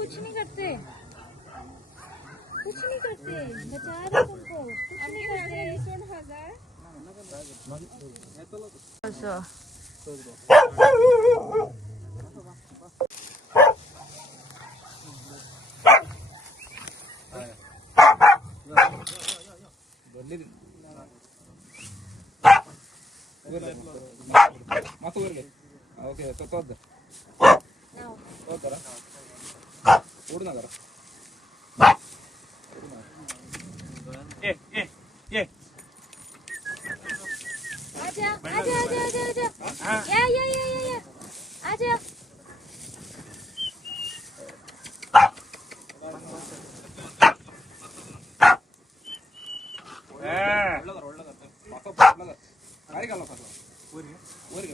कुछ नहीं करते, कुछ नहीं करते, बचा रहे तुमको, कुछ नहीं करते। ओके तो उड़ना करा ये आजा आजा आजा आजा आजा, या आजा। गाड़ी का लगा वर वर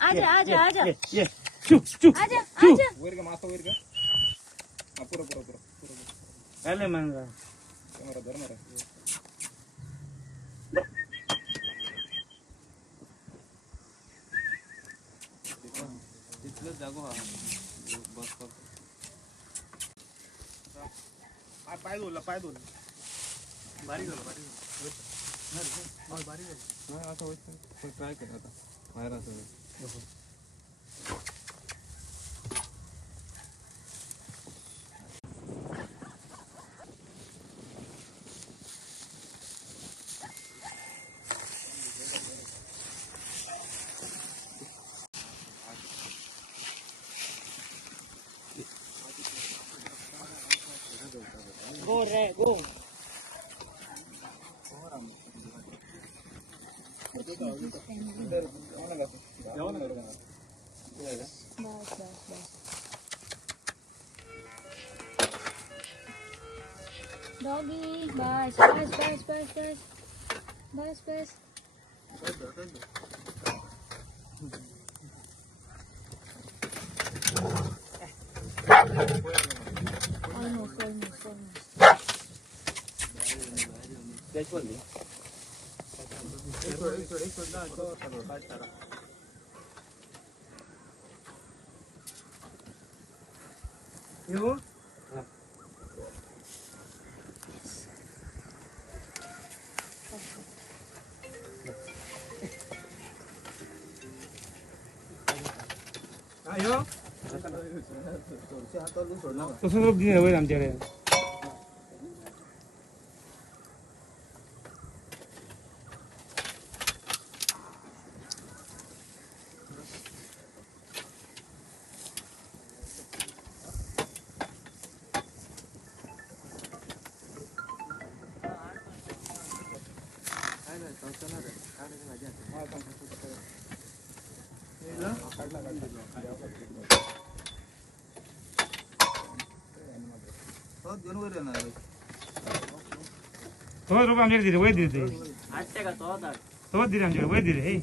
अरे आजा आजा आजा, ये आजा आजा। वर के माथा वर के पूरा पूरा पूरा पहले मंगा हमारा धर्म है तिथलं जागो हा बस पाय धुला बारी झालं नाही असं होत ट्राय कर आता बाहेर असं गो रे गो डॉगी बस बस बस बस बस बस बस। ऑलमोस्ट ऑलमोस्ट तसं रोग घेऊन होईल आमच्याकडे तो रोग आमच्याकडे दिले वय दिले तो दिले आमच्याकडे वय दिले हे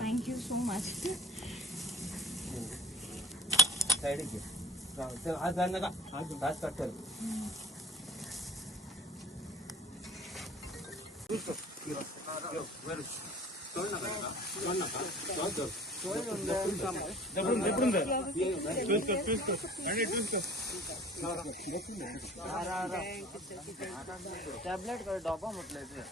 थँक्यू सो मच. साईड घे. चल हात घाल नका. हात कट कर. टॅबलेट कर डॉबा म्हटलंय ते.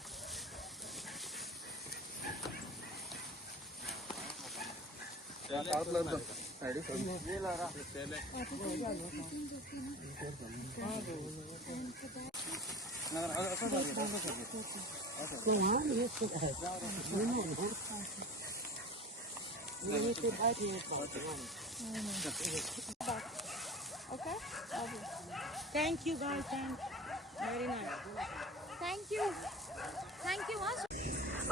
Thank you guys. Very nice. Thank you. Thank you much.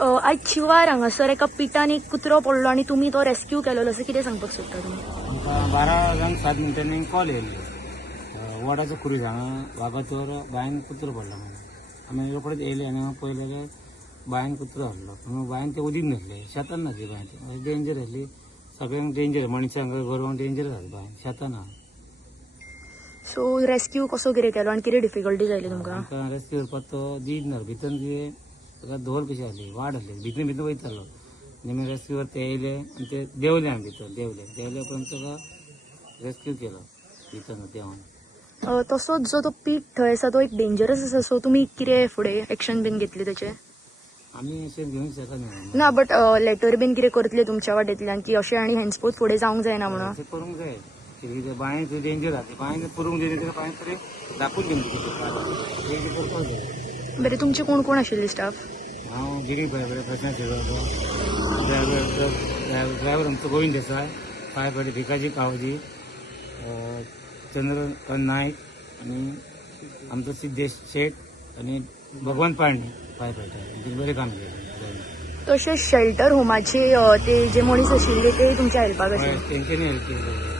आज शिवार हांगासर एका पिटान एक कुत्रो पडलो आणि तुम्ही तो रेस्क्यू केलेलो असं कितें सांगपाक सोदता तुमी? आमकां 12:07 कॉल येयल्लो. वडाचो खुरीस हांगा वागातोर बायन कुत्रो पडलो म्हणून आमी रोखडेच येयले आनी हांगा पळयलें जाल्यार बायन कुत्रो आहलो. पूण बायन ते उदीक नासले, शेतान नासली बायन ती डेंजर आसली. सगळ्यांक डेंजर, मनशांक गोरवांक डेंजर जाली बायन शेतान आहा. सो रेस्क्यू कसो कितें केलो आनी कितें डिफिकल्टी जाली तुमकां? आमकां रेस्क्यू करपाक तो दीड ना भितर कितें ताका धोल कशी आसली, वाड आसली, भितर वयतालो आनी आमी रेस्क्यू करता येयले आनी ते देंवले आमी भितर देंवले उपरांत ताका रेस्क्यू केलो भितर देंवन. तसोच जो तो पीट थंय आसा तो एक डेंजरस आसा, सो तुमी कितें फुडें एक्शन बीन घेतली तेचे? आमी अशें घेवंक शकना. ना बट लेटर बीन कितें करतले तुमच्या वाटेंतल्यान की अशें आनी हेन्सपोर्ट फुडें जावंक जायना म्हणून? अशें करूंक जाय. कित्याक बांय डेंजर जाता, बांय पुरूंक जाय तेका बांय तरी दाखोवन घेवंक जाय. बरें, तुमचे कोण कोण आशिल्ले स्टाफ? हांव गिरीश भाई प्रशांत शिरोडकर, ड्रायव्हर आमचो गोविंद देसाय, फायर फायटर भिकाजी कावजी, चंद्रकांत नायक आनी आमचो सिद्धेश शेट आनी भगवान पाळणे फायर फायटर बरें काम केलें. तशेंच शेल्टर होमाचे ते जे मनीस आशिल्ले ते तुमच्या हेल्पाक आशिल्ले? तेंच्यांनी हेल्प केली.